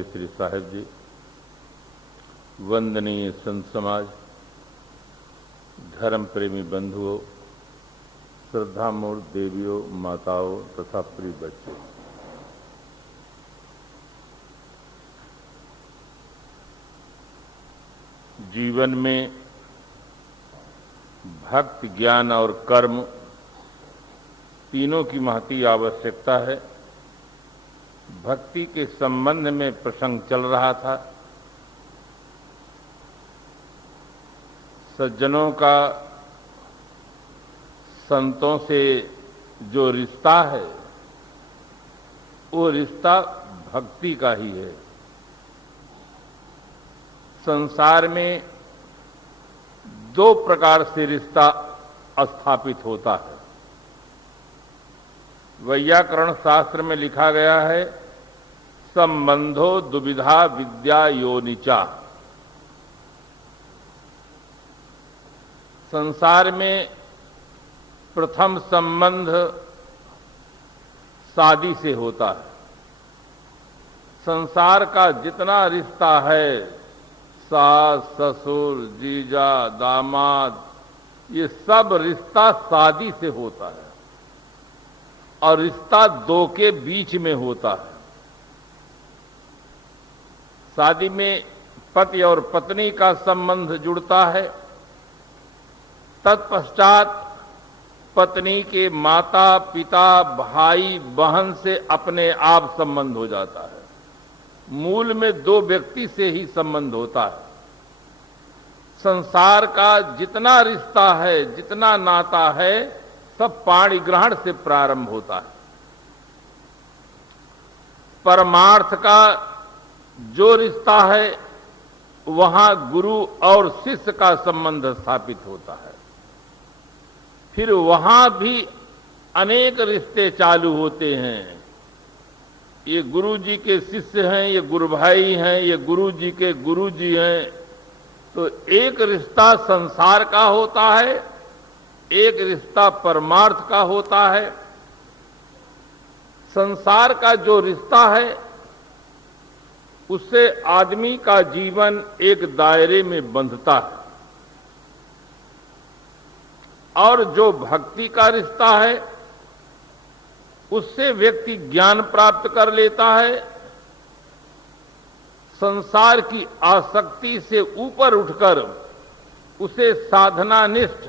मोटे श्री साहिब जी, वंदनीय संत समाज, धर्म प्रेमी बंधुओं, श्रद्धामूर्त देवियों, माताओं तथा प्रिय बच्चों, जीवन में भक्ति, ज्ञान और कर्म तीनों की महती आवश्यकता है। भक्ति के संबंध में प्रसंग चल रहा था। सज्जनों का संतों से जो रिश्ता है वो रिश्ता भक्ति का ही है। संसार में दो प्रकार से रिश्ता स्थापित होता है। वैयाकरण शास्त्र में लिखा गया है, संबंधो दुविधा विद्या योनिचा। संसार में प्रथम संबंध शादी से होता है। संसार का जितना रिश्ता है, सास, ससुर, जीजा, दामाद, ये सब रिश्ता शादी से होता है और रिश्ता दो के बीच में होता है। शादी में पति और पत्नी का संबंध जुड़ता है। तत्पश्चात पत्नी के माता पिता भाई बहन से अपने आप संबंध हो जाता है। मूल में दो व्यक्ति से ही संबंध होता है। संसार का जितना रिश्ता है, जितना नाता है, सब पाणी ग्रहण से प्रारंभ होता है। परमार्थ का जो रिश्ता है वहां गुरु और शिष्य का संबंध स्थापित होता है। फिर वहां भी अनेक रिश्ते चालू होते हैं। ये गुरु जी के शिष्य हैं, ये गुरु भाई हैं, ये गुरु जी के गुरु जी हैं। तो एक रिश्ता संसार का होता है, एक रिश्ता परमार्थ का होता है। संसार का जो रिश्ता है उससे आदमी का जीवन एक दायरे में बंधता है, और जो भक्ति का रिश्ता है उससे व्यक्ति ज्ञान प्राप्त कर लेता है। संसार की आसक्ति से ऊपर उठकर उसे साधनानिष्ठ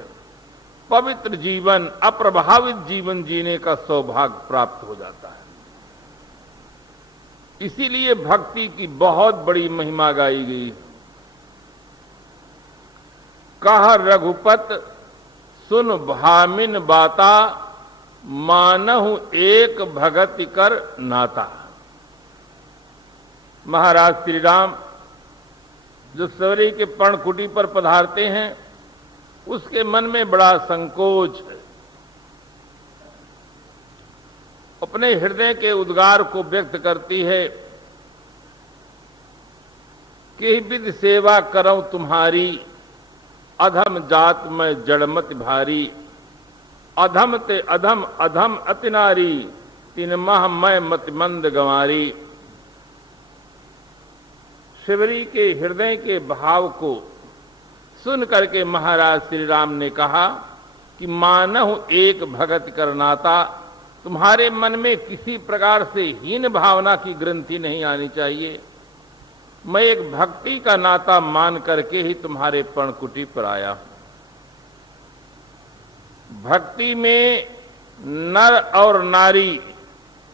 पवित्र जीवन, अप्रभावित जीवन जीने का सौभाग्य प्राप्त हो जाता है। इसीलिए भक्ति की बहुत बड़ी महिमा गाई गई। कह रघुपत सुन भामिन बाता, मानहु एक भगति कर नाता। महाराज श्री राम जो सवरी के पर्णकुटी पर पधारते हैं, उसके मन में बड़ा संकोच है। अपने हृदय के उद्गार को व्यक्त करती है कि विधि सेवा करऊं तुम्हारी, अधम जात में जड़मत भारी। अधम ते अधम अधम अति नारी, तीन माह मैं मत मंद गंवारी। शिवरी के हृदय के भाव को सुन करके महाराज श्री राम ने कहा कि मानहु एक भगत कर नाता। तुम्हारे मन में किसी प्रकार से हीन भावना की ग्रंथि नहीं आनी चाहिए। मैं एक भक्ति का नाता मान करके ही तुम्हारे पर्णकुटी पर आया। भक्ति में नर और नारी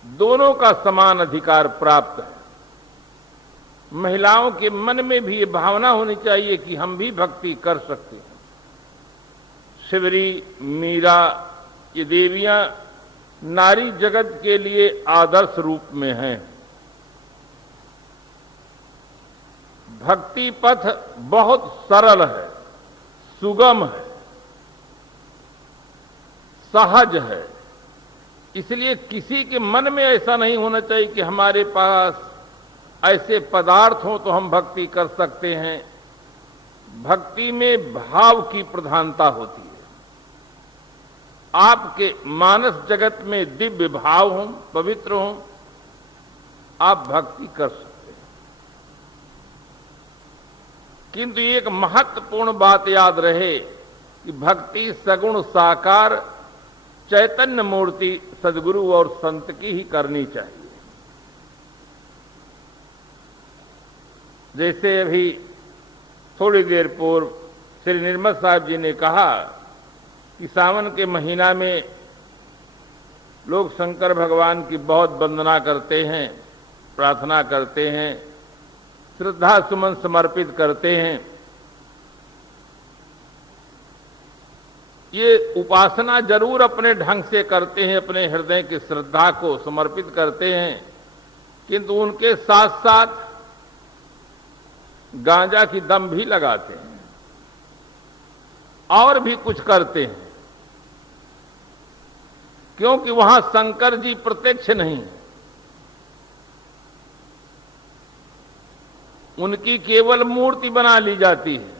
दोनों का समान अधिकार प्राप्त है। महिलाओं के मन में भी ये भावना होनी चाहिए कि हम भी भक्ति कर सकते हैं। शिवरी, मीरा, ये देवियां नारी जगत के लिए आदर्श रूप में हैं। भक्ति पथ बहुत सरल है, सुगम है, सहज है। इसलिए किसी के मन में ऐसा नहीं होना चाहिए कि हमारे पास ऐसे पदार्थ हो तो हम भक्ति कर सकते हैं। भक्ति में भाव की प्रधानता होती है। आपके मानस जगत में दिव्य भाव हो, पवित्र हो, आप भक्ति कर सकते हैं। किंतु एक महत्वपूर्ण बात याद रहे कि भक्ति सगुण साकार चैतन्य मूर्ति सदगुरु और संत की ही करनी चाहिए। जैसे अभी थोड़ी देर पूर्व श्री निर्मल साहब जी ने कहा कि सावन के महीना में लोग शंकर भगवान की बहुत वंदना करते हैं, प्रार्थना करते हैं, श्रद्धा सुमन समर्पित करते हैं। ये उपासना जरूर अपने ढंग से करते हैं, अपने हृदय की श्रद्धा को समर्पित करते हैं, किंतु उनके साथ साथ गांजा की दम भी लगाते हैं और भी कुछ करते हैं, क्योंकि वहां शंकर जी प्रत्यक्ष नहीं, उनकी केवल मूर्ति बना ली जाती है।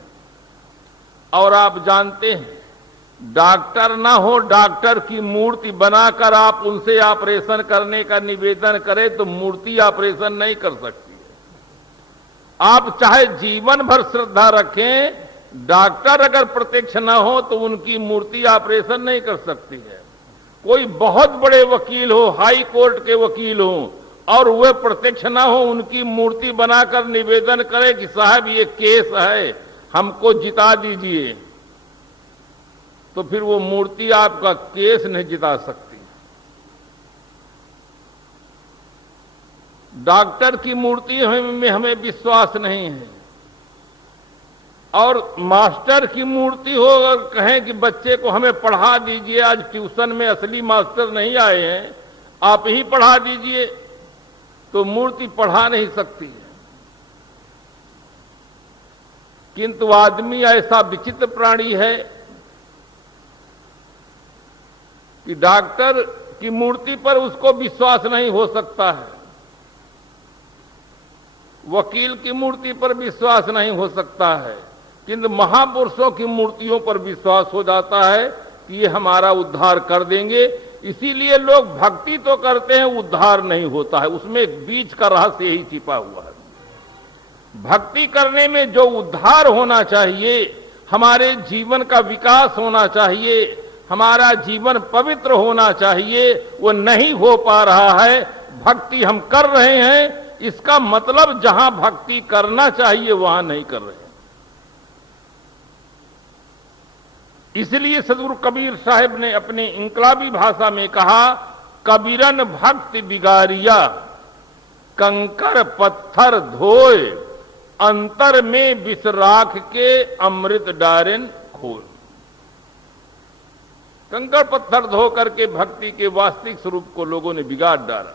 और आप जानते हैं, डॉक्टर ना हो, डॉक्टर की मूर्ति बनाकर आप उनसे ऑपरेशन करने का निवेदन करें तो मूर्ति ऑपरेशन नहीं कर सकती है। आप चाहे जीवन भर श्रद्धा रखें, डॉक्टर अगर प्रत्यक्ष ना हो तो उनकी मूर्ति ऑपरेशन नहीं कर सकती है। कोई बहुत बड़े वकील हो, हाई कोर्ट के वकील हो, और वे प्रत्यक्ष ना हो, उनकी मूर्ति बनाकर निवेदन करे कि साहब ये केस है, हमको जिता दीजिए, तो फिर वो मूर्ति आपका केस नहीं जिता सकती। डॉक्टर की मूर्ति में हमें विश्वास नहीं है, और मास्टर की मूर्ति हो और कहें कि बच्चे को हमें पढ़ा दीजिए, आज ट्यूशन में असली मास्टर नहीं आए हैं, आप ही पढ़ा दीजिए, तो मूर्ति पढ़ा नहीं सकती है। किंतु आदमी ऐसा विचित्र प्राणी है कि डॉक्टर की मूर्ति पर उसको विश्वास नहीं हो सकता है, वकील की मूर्ति पर विश्वास नहीं हो सकता है, किंतु महापुरुषों की मूर्तियों पर विश्वास हो जाता है कि ये हमारा उद्धार कर देंगे। इसीलिए लोग भक्ति तो करते हैं, उद्धार नहीं होता है। उसमें एक बीच का रहस्य यही छिपा हुआ है। भक्ति करने में जो उद्धार होना चाहिए, हमारे जीवन का विकास होना चाहिए, हमारा जीवन पवित्र होना चाहिए, वो नहीं हो पा रहा है। भक्ति हम कर रहे हैं, इसका मतलब जहां भक्ति करना चाहिए वहां नहीं कर रहे हैं। इसलिए सदगुरु कबीर साहब ने अपने इंकलाबी भाषा में कहा, कबीरन भक्ति बिगारिया, कंकर पत्थर धोए, अंतर में विष राख के अमृत डारेन खोल। कंकर पत्थर धो करके भक्ति के वास्तविक स्वरूप को लोगों ने बिगाड़ डाला।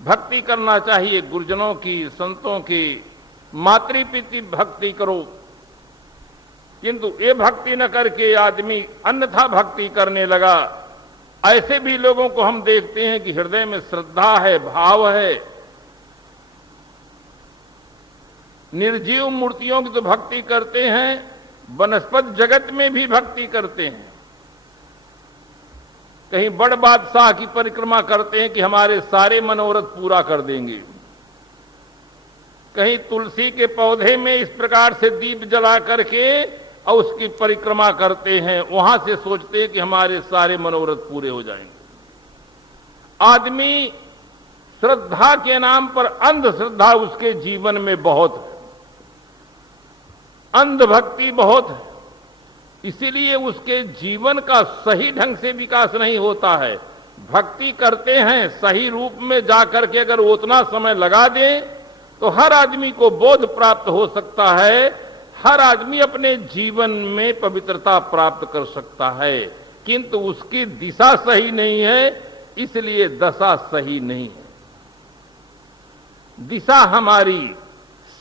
भक्ति करना चाहिए गुरुजनों की, संतों की, मातृपितृ भक्ति करो, किंतु ये भक्ति न करके आदमी अन्यथा भक्ति करने लगा। ऐसे भी लोगों को हम देखते हैं कि हृदय में श्रद्धा है, भाव है, निर्जीव मूर्तियों की तो भक्ति करते हैं, वनस्पत जगत में भी भक्ति करते हैं। कहीं बड़ बादशाह की परिक्रमा करते हैं कि हमारे सारे मनोरथ पूरा कर देंगे, कहीं तुलसी के पौधे में इस प्रकार से दीप जला करके और उसकी परिक्रमा करते हैं, वहां से सोचते हैं कि हमारे सारे मनोरथ पूरे हो जाएंगे। आदमी श्रद्धा के नाम पर अंधश्रद्धा उसके जीवन में बहुत है, अंधभक्ति बहुत है, इसीलिए उसके जीवन का सही ढंग से विकास नहीं होता है। भक्ति करते हैं, सही रूप में जाकर के अगर उतना समय लगा दें तो हर आदमी को बोध प्राप्त हो सकता है, हर आदमी अपने जीवन में पवित्रता प्राप्त कर सकता है, किंतु उसकी दिशा सही नहीं है, इसलिए दशा सही नहीं है। दिशा हमारी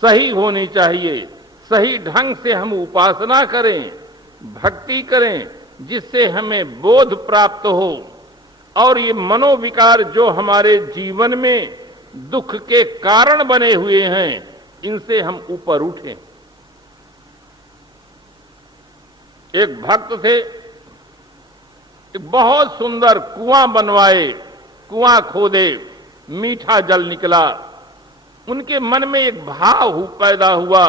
सही होनी चाहिए, सही ढंग से हम उपासना करें, भक्ति करें, जिससे हमें बोध प्राप्त हो और ये मनोविकार जो हमारे जीवन में दुख के कारण बने हुए हैं, इनसे हम ऊपर उठें। एक भक्त थे, एक बहुत सुंदर कुआं बनवाए, कुआं खोदे, मीठा जल निकला। उनके मन में एक भाव पैदा हुआ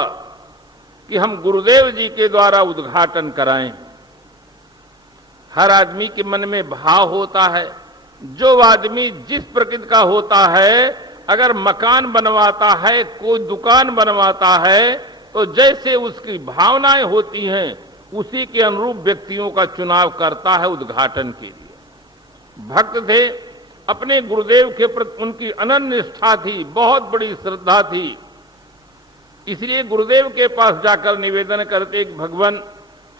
कि हम गुरुदेव जी के द्वारा उद्घाटन कराएं। हर आदमी के मन में भाव होता है। जो आदमी जिस प्रकृति का होता है, अगर मकान बनवाता है, कोई दुकान बनवाता है, तो जैसे उसकी भावनाएं होती हैं उसी के अनुरूप व्यक्तियों का चुनाव करता है उद्घाटन के लिए। भक्त थे, अपने गुरुदेव के प्रति उनकी अनन्य निष्ठा थी, बहुत बड़ी श्रद्धा थी। इसलिए गुरुदेव के पास जाकर निवेदन करते कि भगवान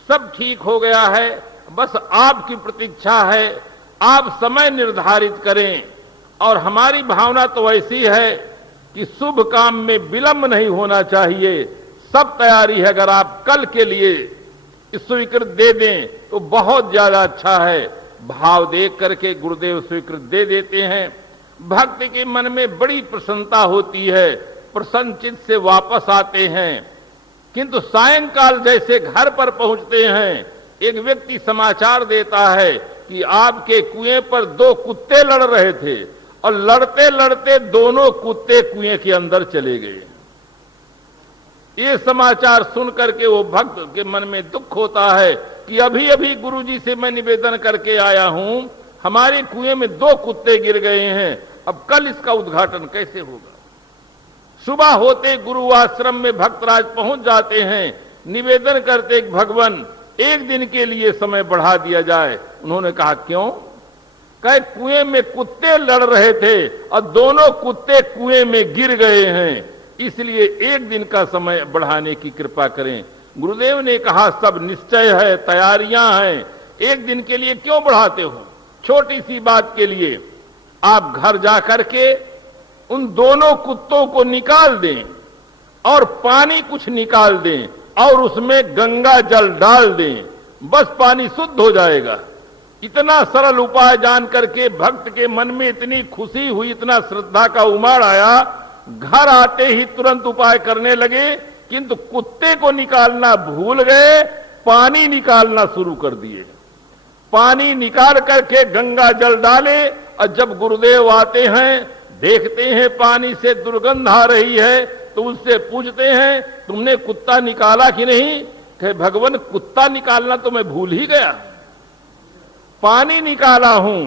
सब ठीक हो गया है, बस आपकी प्रतीक्षा है, आप समय निर्धारित करें। और हमारी भावना तो ऐसी है कि शुभ काम में विलंब नहीं होना चाहिए, सब तैयारी है। अगर आप कल के लिए स्वीकृत दे दें तो बहुत ज्यादा अच्छा है। भाव देख करके गुरुदेव स्वीकृत दे देते हैं। भक्त के मन में बड़ी प्रसन्नता होती है, प्रसन्न चित्त से वापस आते हैं। किंतु सायंकाल जैसे घर पर पहुंचते हैं, एक व्यक्ति समाचार देता है कि आपके कुएं पर 2 कुत्ते लड़ रहे थे और लड़ते लड़ते दोनों कुत्ते कुएं के अंदर चले गए। ये समाचार सुनकर के वो भक्त के मन में दुख होता है कि अभी अभी गुरुजी से मैं निवेदन करके आया हूं, हमारे कुएं में 2 कुत्ते गिर गए हैं, अब कल इसका उद्घाटन कैसे होगा। सुबह होते गुरु आश्रम में भक्तराज पहुंच जाते हैं, निवेदन करते भगवान एक दिन के लिए समय बढ़ा दिया जाए। उन्होंने कहा क्यों? कहे कुएं में कुत्ते लड़ रहे थे और दोनों कुत्ते कुएं में गिर गए हैं, इसलिए एक दिन का समय बढ़ाने की कृपा करें। गुरुदेव ने कहा सब निश्चय है, तैयारियां हैं, एक दिन के लिए क्यों बढ़ाते हो? छोटी सी बात के लिए आप घर जाकर के उन दोनों कुत्तों को निकाल दें और पानी कुछ निकाल दें और उसमें गंगा जल डाल दें, बस पानी शुद्ध हो जाएगा। इतना सरल उपाय जान करके भक्त के मन में इतनी खुशी हुई, इतना श्रद्धा का उमड़ आया, घर आते ही तुरंत उपाय करने लगे, किंतु कुत्ते को निकालना भूल गए, पानी निकालना शुरू कर दिए। पानी निकाल करके गंगा जल डाले और जब गुरुदेव आते हैं, देखते हैं पानी से दुर्गंध आ रही है, तो उससे पूछते हैं तुमने कुत्ता निकाला कि नहीं? कहे भगवान कुत्ता निकालना तो मैं भूल ही गया, पानी निकाला हूं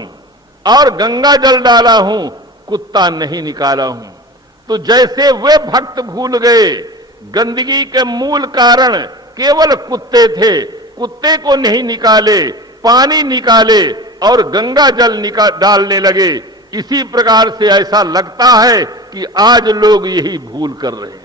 और गंगा जल डाला हूं, कुत्ता नहीं निकाला हूं। तो जैसे वे भक्त भूल गए, गंदगी के मूल कारण केवल कुत्ते थे, कुत्ते को नहीं निकाले, पानी निकाले और गंगा जल डालने लगे। इसी प्रकार से ऐसा लगता है कि आज लोग यही भूल कर रहे हैं।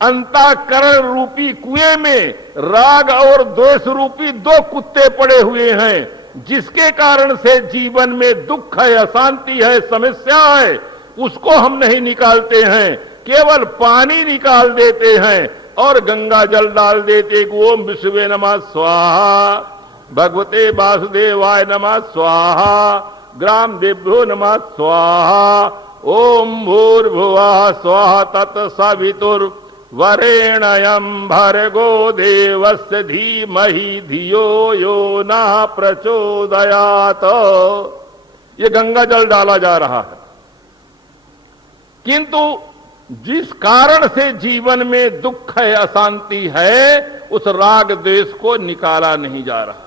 अंतःकरण रूपी कुएं में राग और द्वेष रूपी 2 कुत्ते पड़े हुए हैं, जिसके कारण से जीवन में दुख है, अशांति है, समस्या है, उसको हम नहीं निकालते हैं, केवल पानी निकाल देते हैं और गंगा जल डाल देते। ओम विष्णुवे नमः स्वाहा, भगवते वासुदेवाय नमः स्वाहा, ग्राम देव्यो नमः स्वाहा, ओम भूर्भुवः स्वाहा तत्सवितुर्वरेण्यं भर्गो देवस्य धीमहि धियो यो नः प्रचोदयात्। ये गंगा जल डाला जा रहा है, किंतु जिस कारण से जीवन में दुख है, अशांति है, उस राग द्वेष को निकाला नहीं जा रहा है।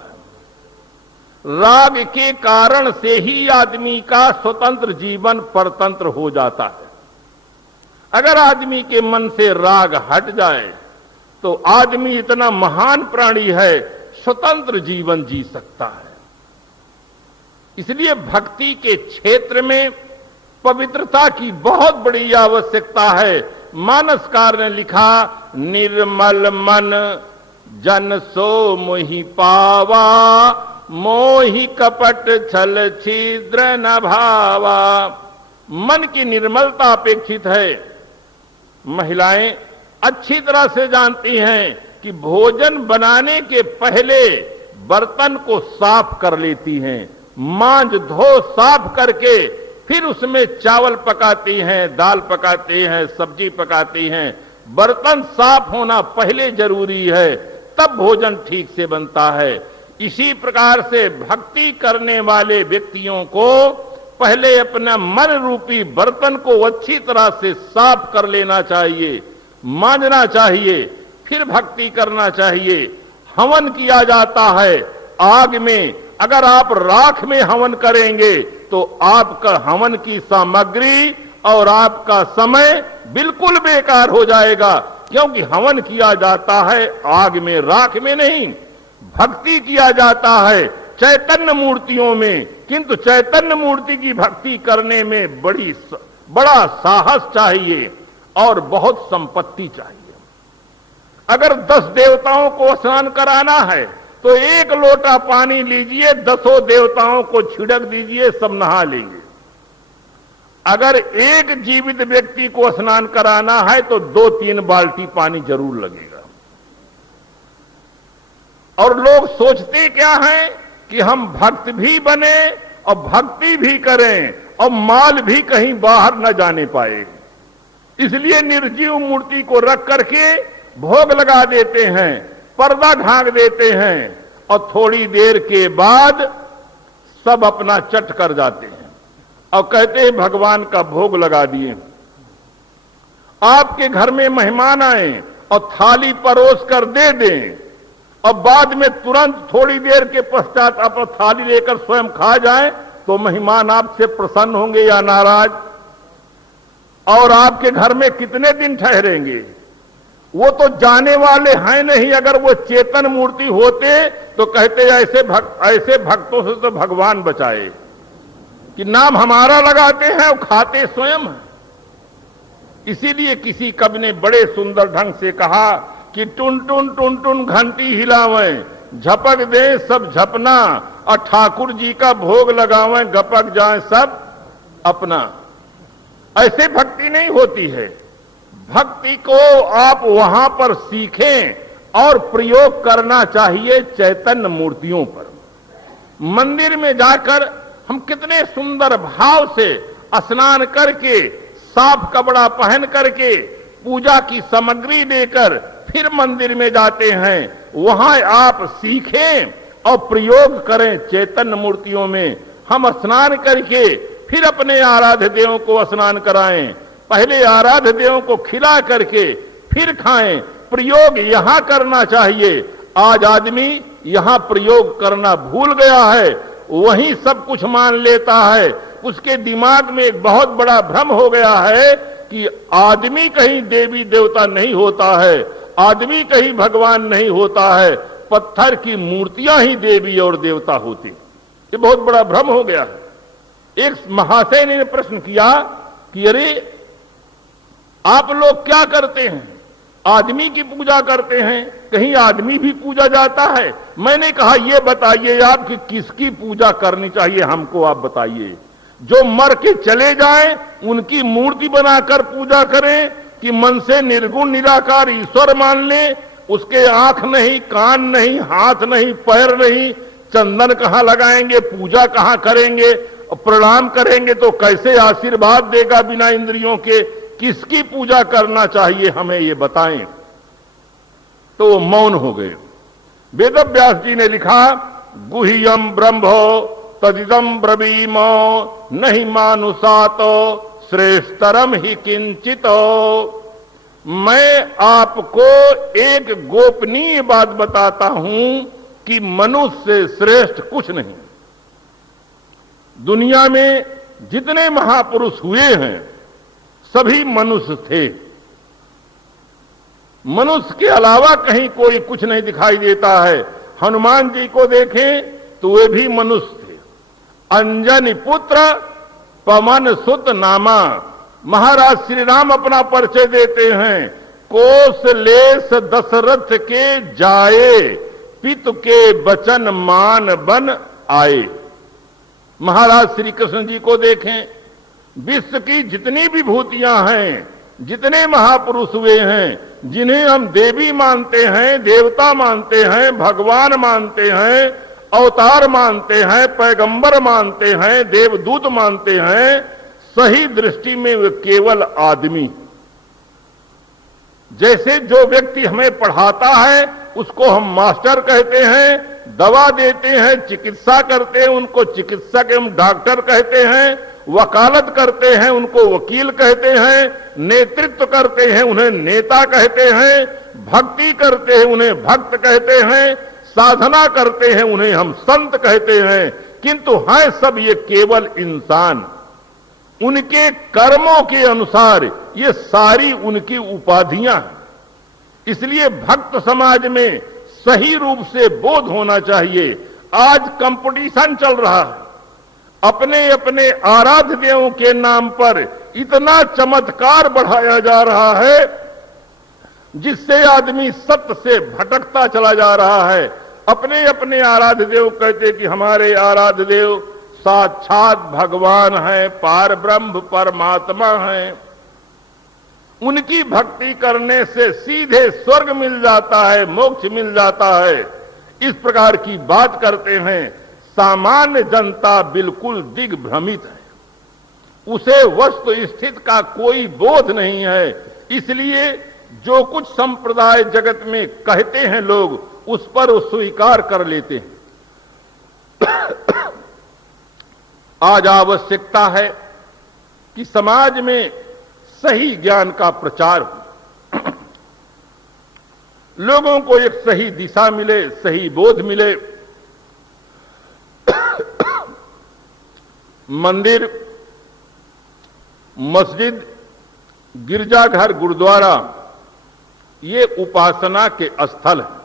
राग के कारण से ही आदमी का स्वतंत्र जीवन परतंत्र हो जाता है। अगर आदमी के मन से राग हट जाए तो आदमी इतना महान प्राणी है, स्वतंत्र जीवन जी सकता है। इसलिए भक्ति के क्षेत्र में पवित्रता की बहुत बड़ी आवश्यकता है। मानसकार ने लिखा, निर्मल मन जन सो मोहि पावा, मोहि कपट छल छिद्र न भावा। मन की निर्मलता अपेक्षित है। महिलाएं अच्छी तरह से जानती हैं कि भोजन बनाने के पहले बर्तन को साफ कर लेती हैं, मांज धो साफ करके फिर उसमें चावल पकाती हैं, दाल पकाती हैं, सब्जी पकाती हैं। बर्तन साफ होना पहले जरूरी है, तब भोजन ठीक से बनता है। इसी प्रकार से भक्ति करने वाले व्यक्तियों को पहले अपना मन रूपी बर्तन को अच्छी तरह से साफ कर लेना चाहिए, मांजना चाहिए, फिर भक्ति करना चाहिए। हवन किया जाता है आग में, अगर आप राख में हवन करेंगे तो आपका हवन की सामग्री और आपका समय बिल्कुल बेकार हो जाएगा, क्योंकि हवन किया जाता है आग में, राख में नहीं। भक्ति किया जाता है चैतन्य मूर्तियों में, किंतु चैतन्य मूर्ति की भक्ति करने में बड़ा साहस चाहिए और बहुत संपत्ति चाहिए। अगर 10 देवताओं को स्नान कराना है तो 1 लोटा पानी लीजिए, 10 देवताओं को छिड़क दीजिए, सब नहा लेंगे। अगर एक जीवित व्यक्ति को स्नान कराना है तो 2-3 बाल्टी पानी जरूर लगेगा। और लोग सोचते क्या है कि हम भक्त भी बने और भक्ति भी करें और माल भी कहीं बाहर न जाने पाए, इसलिए निर्जीव मूर्ति को रख करके भोग लगा देते हैं, पर्दा ढांक देते हैं और थोड़ी देर के बाद सब अपना चट कर जाते हैं और कहते हैं भगवान का भोग लगा दिए। आपके घर में मेहमान आए और थाली परोस कर दे दें और बाद में तुरंत थोड़ी देर के पश्चात आप थाली लेकर स्वयं खा जाएं, तो मेहमान आपसे प्रसन्न होंगे या नाराज? और आपके घर में कितने दिन ठहरेंगे? वो तो जाने वाले हैं नहीं। अगर वो चेतन मूर्ति होते तो कहते ऐसे भक्तों से तो भगवान बचाए कि नाम हमारा लगाते हैं और खाते स्वयं। इसीलिए किसी कवि ने बड़े सुंदर ढंग से कहा कि टुन टुन टुन टुन घंटी हिलावें, झपक दे सब झपना, और ठाकुर जी का भोग लगावें, गपक जाए सब अपना। ऐसे भक्ति नहीं होती है। भक्ति को आप वहां पर सीखें और प्रयोग करना चाहिए चैतन्य मूर्तियों पर। मंदिर में जाकर हम कितने सुंदर भाव से स्नान करके, साफ कपड़ा पहन करके, पूजा की सामग्री लेकर फिर मंदिर में जाते हैं। वहां आप सीखें और प्रयोग करें चैतन्य मूर्तियों में। हम स्नान करके फिर अपने आराध्य देवों को स्नान कराएं, पहले आराध्य देवों को खिला करके फिर खाएं। प्रयोग यहां करना चाहिए। आज आदमी यहां प्रयोग करना भूल गया है, वहीं सब कुछ मान लेता है। उसके दिमाग में एक बहुत बड़ा भ्रम हो गया है कि आदमी कहीं देवी देवता नहीं होता है, आदमी कहीं भगवान नहीं होता है, पत्थर की मूर्तियां ही देवी और देवता होती। ये बहुत बड़ा भ्रम हो गया है। एक महाशय ने प्रश्न किया कि अरे आप लोग क्या करते हैं? आदमी की पूजा करते हैं, कहीं आदमी भी पूजा जाता है? मैंने कहा ये बताइए आप कि किसकी पूजा करनी चाहिए, हमको आप बताइए। जो मर के चले जाएं उनकी मूर्ति बनाकर पूजा करें कि मन से निर्गुण निराकार ईश्वर मान लें? उसके आंख नहीं, कान नहीं, हाथ नहीं, पैर नहीं, चंदन कहां लगाएंगे, पूजा कहां करेंगे, प्रणाम करेंगे तो कैसे आशीर्वाद देगा बिना इंद्रियों के? किसकी पूजा करना चाहिए हमें ये बताएं। तो वो मौन हो गए। वेदव्यास जी ने लिखा, गुह्यम ब्रह्मो तदिदम ब्रवीमो नहीं मानुषातो श्रेष्ठतरम ही किंचितो। मैं आपको एक गोपनीय बात बताता हूं कि मनुष्य से श्रेष्ठ कुछ नहीं। दुनिया में जितने महापुरुष हुए हैं सभी मनुष्य थे। मनुष्य के अलावा कहीं कोई कुछ नहीं दिखाई देता है। हनुमान जी को देखें तो वे भी मनुष्य थे। अंजनी पुत्र पवन सुत नामा। महाराज श्री राम अपना परिचय देते हैं, कोसलेस दशरथ के जाए, पितु के बचन मान बन आए। महाराज श्री कृष्ण जी को देखें, विश्व की जितनी विभूतियां हैं, जितने महापुरुष हुए हैं, जिन्हें हम देवी मानते हैं, देवता मानते हैं, भगवान मानते हैं, अवतार मानते हैं, पैगंबर मानते हैं, देवदूत मानते हैं, सही दृष्टि में वे केवल आदमी। जैसे जो व्यक्ति हमें पढ़ाता है उसको हम मास्टर कहते हैं, दवा देते हैं, चिकित्सा करते हैं उनको चिकित्सक एवं डॉक्टर कहते हैं, वकालत करते हैं उनको वकील कहते हैं, नेतृत्व करते हैं उन्हें नेता कहते हैं, भक्ति करते हैं उन्हें भक्त कहते हैं, साधना करते हैं उन्हें हम संत कहते हैं, किंतु हैं सब ये केवल इंसान। उनके कर्मों के अनुसार ये सारी उनकी उपाधियां हैं। इसलिए भक्त समाज में सही रूप से बोध होना चाहिए। आज कंपटीशन चल रहा है, अपने अपने आराध्य देवों के नाम पर इतना चमत्कार बढ़ाया जा रहा है जिससे आदमी सत्य से भटकता चला जा रहा है। अपने अपने आराध्य देव कहते कि हमारे आराध्य देव साक्षात भगवान है, पार ब्रह्म परमात्मा है, उनकी भक्ति करने से सीधे स्वर्ग मिल जाता है, मोक्ष मिल जाता है, इस प्रकार की बात करते हैं। सामान्य जनता बिल्कुल दिग्भ्रमित है, उसे वस्तु स्थिति का कोई बोध नहीं है। इसलिए जो कुछ संप्रदाय जगत में कहते हैं लोग उस पर वो स्वीकार कर लेते हैं। आज आवश्यकता है कि समाज में सही ज्ञान का प्रचार हो, लोगों को एक सही दिशा मिले, सही बोध मिले। मंदिर, मस्जिद, गिरजाघर, गुरुद्वारा ये उपासना के स्थल हैं।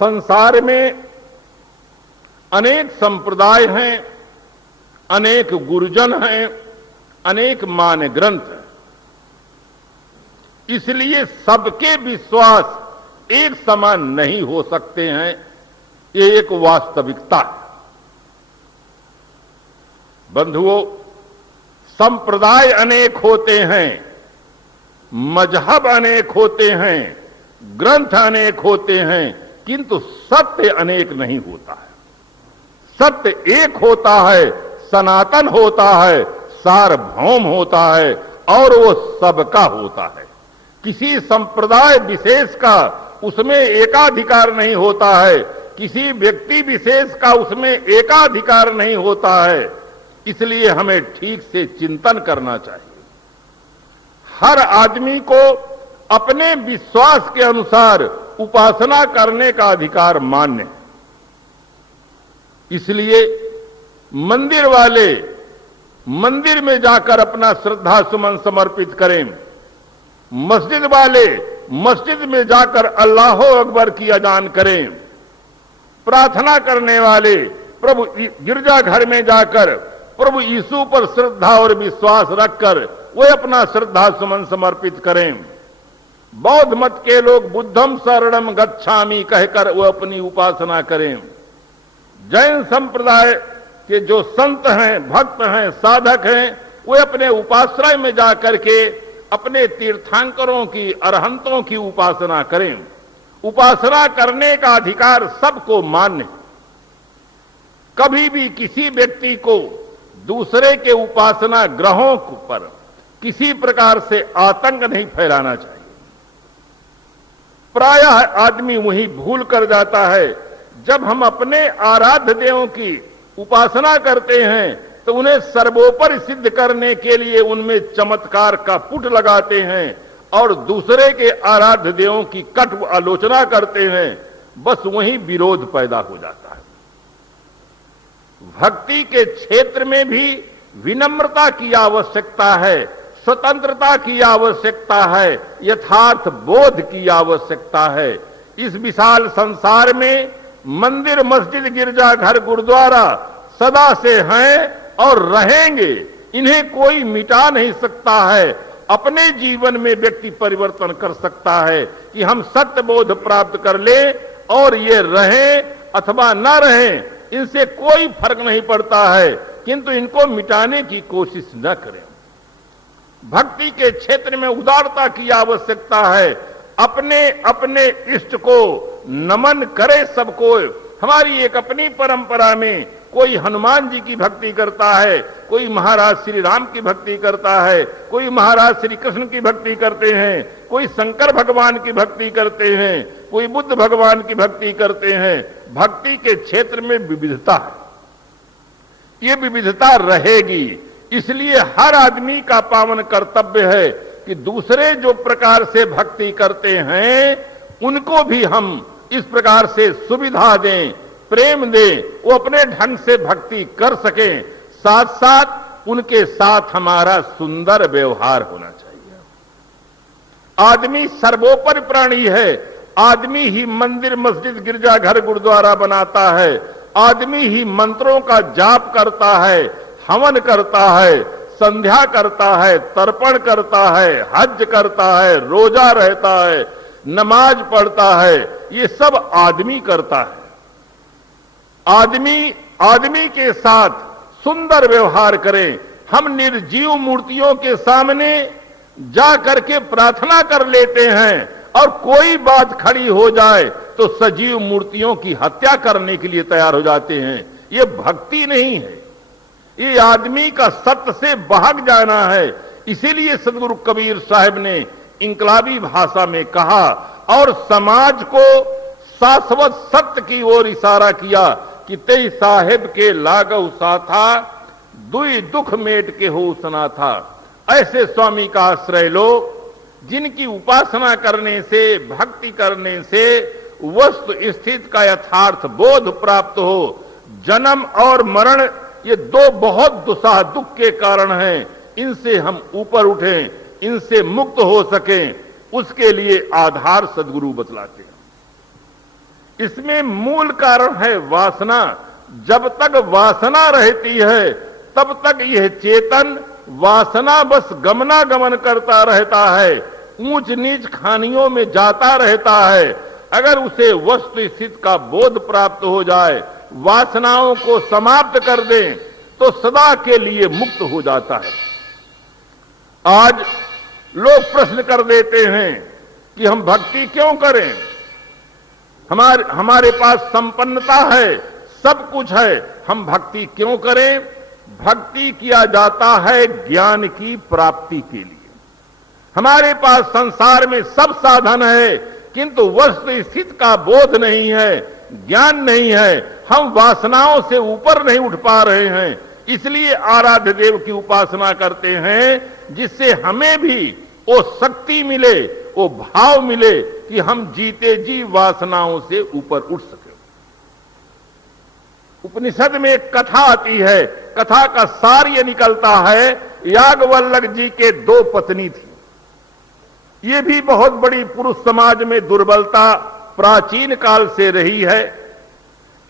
संसार में अनेक संप्रदाय हैं, अनेक गुरुजन हैं, अनेक मान्य ग्रंथ हैं। इसलिए सबके विश्वास एक समान नहीं हो सकते हैं, ये एक वास्तविकता है। बंधुओं, संप्रदाय अनेक होते हैं, मजहब अनेक होते हैं, ग्रंथ अनेक होते हैं, किंतु सत्य अनेक नहीं होता है। सत्य एक होता है, सनातन होता है, सार्वभौम होता है और वो सबका होता है। किसी संप्रदाय विशेष का उसमें एकाधिकार नहीं होता है, किसी व्यक्ति विशेष का उसमें एकाधिकार नहीं होता है। इसलिए हमें ठीक से चिंतन करना चाहिए। हर आदमी को अपने विश्वास के अनुसार उपासना करने का अधिकार मान्य है। इसलिए मंदिर वाले मंदिर में जाकर अपना श्रद्धा सुमन समर्पित करें, मस्जिद वाले मस्जिद में जाकर अल्लाह अकबर की अजान करें, प्रार्थना करने वाले प्रभु गिरजाघर में जाकर प्रभु यीशु पर श्रद्धा और विश्वास रखकर वे अपना श्रद्धा सुमन समर्पित करें। बौद्ध मत के लोग बुद्धम शरणम गच्छामि कहकर वो अपनी उपासना करें। जैन संप्रदाय के जो संत हैं, भक्त हैं, साधक हैं, वे अपने उपाश्रय में जाकर के अपने तीर्थंकरों की, अरहंतों की उपासना करें। उपासना करने का अधिकार सबको मान्य है। कभी भी किसी व्यक्ति को दूसरे के उपासना ग्रहों पर किसी प्रकार से आतंक नहीं फैलाना चाहिए। प्रायः आदमी वही भूल कर जाता है, जब हम अपने आराध्य देवों की उपासना करते हैं तो उन्हें सर्वोपरि सिद्ध करने के लिए उनमें चमत्कार का पुट लगाते हैं और दूसरे के आराध्य देवों की कटु आलोचना करते हैं। बस वहीं विरोध पैदा हो जाता है। भक्ति के क्षेत्र में भी विनम्रता की आवश्यकता है, स्वतंत्रता की आवश्यकता है, यथार्थ बोध की आवश्यकता है। इस विशाल संसार में मंदिर, मस्जिद, गिरजाघर, गुरुद्वारा सदा से हैं और रहेंगे। इन्हें कोई मिटा नहीं सकता है। अपने जीवन में व्यक्ति परिवर्तन कर सकता है कि हम सत्य बोध प्राप्त कर ले और ये रहें अथवा न रहें, इनसे कोई फर्क नहीं पड़ता है, किंतु इनको मिटाने की कोशिश न करें। भक्ति के क्षेत्र में उदारता की आवश्यकता है। अपने अपने इष्ट को नमन करे सबको। हमारी एक अपनी परंपरा में कोई हनुमान जी की भक्ति करता है, कोई महाराज श्री राम की भक्ति करता है, कोई महाराज श्री कृष्ण की भक्ति करते हैं, कोई शंकर भगवान की भक्ति करते हैं, कोई बुद्ध भगवान की भक्ति करते हैं। भक्ति के क्षेत्र में विविधता है, ये विविधता रहेगी। इसलिए हर आदमी का पावन कर्तव्य है कि दूसरे जो प्रकार से भक्ति करते हैं उनको भी हम इस प्रकार से सुविधा दें, प्रेम दें, वो अपने ढंग से भक्ति कर सकें, साथ साथ उनके साथ हमारा सुंदर व्यवहार होना चाहिए। आदमी सर्वोपरि प्राणी है। आदमी ही मंदिर, मस्जिद, गिरजाघर, गुरुद्वारा बनाता है। आदमी ही मंत्रों का जाप करता है, हवन करता है, संध्या करता है, तर्पण करता है, हज करता है, रोजा रहता है, नमाज पढ़ता है। ये सब आदमी करता है। आदमी के साथ सुंदर व्यवहार करें। हम निर्जीव मूर्तियों के सामने जा करके प्रार्थना कर लेते हैं और कोई बात खड़ी हो जाए तो सजीव मूर्तियों की हत्या करने के लिए तैयार हो जाते हैं। ये भक्ति नहीं है, ये आदमी का सत्य से भाग जाना है। इसीलिए सदगुरु कबीर साहब ने इंकलाबी भाषा में कहा और समाज को शाश्वत सत्य की ओर इशारा किया कि तेई साहेब के लागव साथा, दुई दुख मेट के हो सना था। ऐसे स्वामी का आश्रय लो जिनकी उपासना करने से, भक्ति करने से वस्तु स्थिति का यथार्थ बोध प्राप्त हो। जन्म और मरण ये दो बहुत दुस्साह दुख के कारण हैं। इनसे हम ऊपर उठें, इनसे मुक्त हो सकें, उसके लिए आधार सदगुरु बतलाते हैं। इसमें मूल कारण है वासना। जब तक वासना रहती है तब तक यह चेतन वासना बस गमनागमन करता रहता है, ऊंच नीच खानियों में जाता रहता है। अगर उसे वस्तु स्थिति का बोध प्राप्त हो जाए, वासनाओं को समाप्त कर दें तो सदा के लिए मुक्त हो जाता है। आज लोग प्रश्न कर देते हैं कि हम भक्ति क्यों करें, हमारे पास संपन्नता है, सब कुछ है, हम भक्ति क्यों करें। भक्ति किया जाता है ज्ञान की प्राप्ति के लिए। हमारे पास संसार में सब साधन है किंतु वस्तु स्थिति का बोध नहीं है, ज्ञान नहीं है, हम वासनाओं से ऊपर नहीं उठ पा रहे हैं। इसलिए आराध्य देव की उपासना करते हैं जिससे हमें भी वो शक्ति मिले, वो भाव मिले कि हम जीते जी वासनाओं से ऊपर उठ सके। उपनिषद में एक कथा आती है, कथा का सार ये निकलता है, याज्ञवल्क्य जी के दो पत्नी थी। ये भी बहुत बड़ी पुरुष समाज में दुर्बलता प्राचीन काल से रही है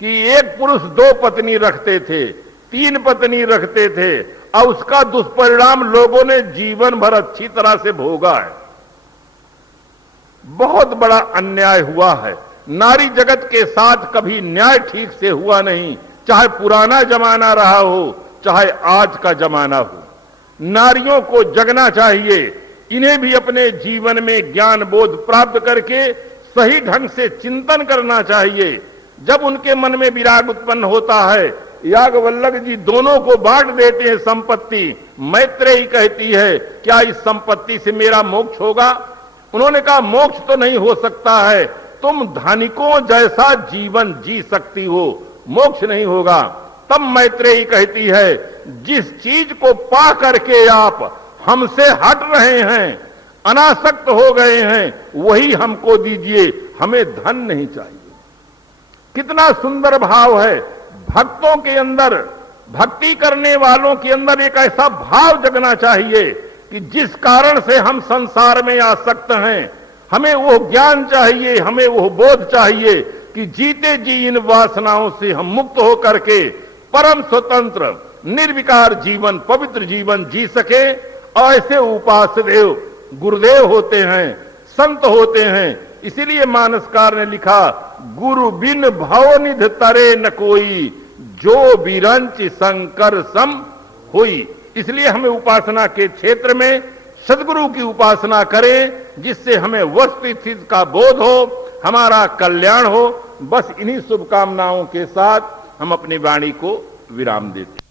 कि एक पुरुष दो पत्नी रखते थे, तीन पत्नी रखते थे और उसका दुष्परिणाम लोगों ने जीवन भर अच्छी तरह से भोगा है। बहुत बड़ा अन्याय हुआ है। नारी जगत के साथ कभी न्याय ठीक से हुआ नहीं, चाहे पुराना जमाना रहा हो, चाहे आज का जमाना हो। नारियों को जगना चाहिए, इन्हें भी अपने जीवन में ज्ञान बोध प्राप्त करके सही ढंग से चिंतन करना चाहिए। जब उनके मन में विराग उत्पन्न होता है, याज्ञवल्क्य जी दोनों को बांट देते हैं संपत्ति। मैत्रेयी कहती है क्या इस संपत्ति से मेरा मोक्ष होगा? उन्होंने कहा मोक्ष तो नहीं हो सकता है, तुम धनिकों जैसा जीवन जी सकती हो, मोक्ष नहीं होगा। तब मैत्रेयी कहती है जिस चीज को पा करके आप हमसे हट रहे हैं, अनासक्त हो गए हैं, वही हमको दीजिए, हमें धन नहीं चाहिए। कितना सुंदर भाव है। भक्तों के अंदर, भक्ति करने वालों के अंदर एक ऐसा भाव जगना चाहिए कि जिस कारण से हम संसार में आसक्त हैं, हमें वो ज्ञान चाहिए, हमें वो बोध चाहिए कि जीते जी इन वासनाओं से हम मुक्त होकर के परम स्वतंत्र निर्विकार जीवन, पवित्र जीवन जी सके। और ऐसे उपास्य देव गुरुदेव होते हैं, संत होते हैं। इसीलिए मानसकार ने लिखा गुरु बिन भवनिध तरे न कोई, जो बिरंच शंकर सम हुई। इसलिए हमें उपासना के क्षेत्र में सदगुरु की उपासना करें जिससे हमें वस्तु स्थिति का बोध हो, हमारा कल्याण हो। बस इन्हीं शुभकामनाओं के साथ हम अपनी वाणी को विराम देते हैं।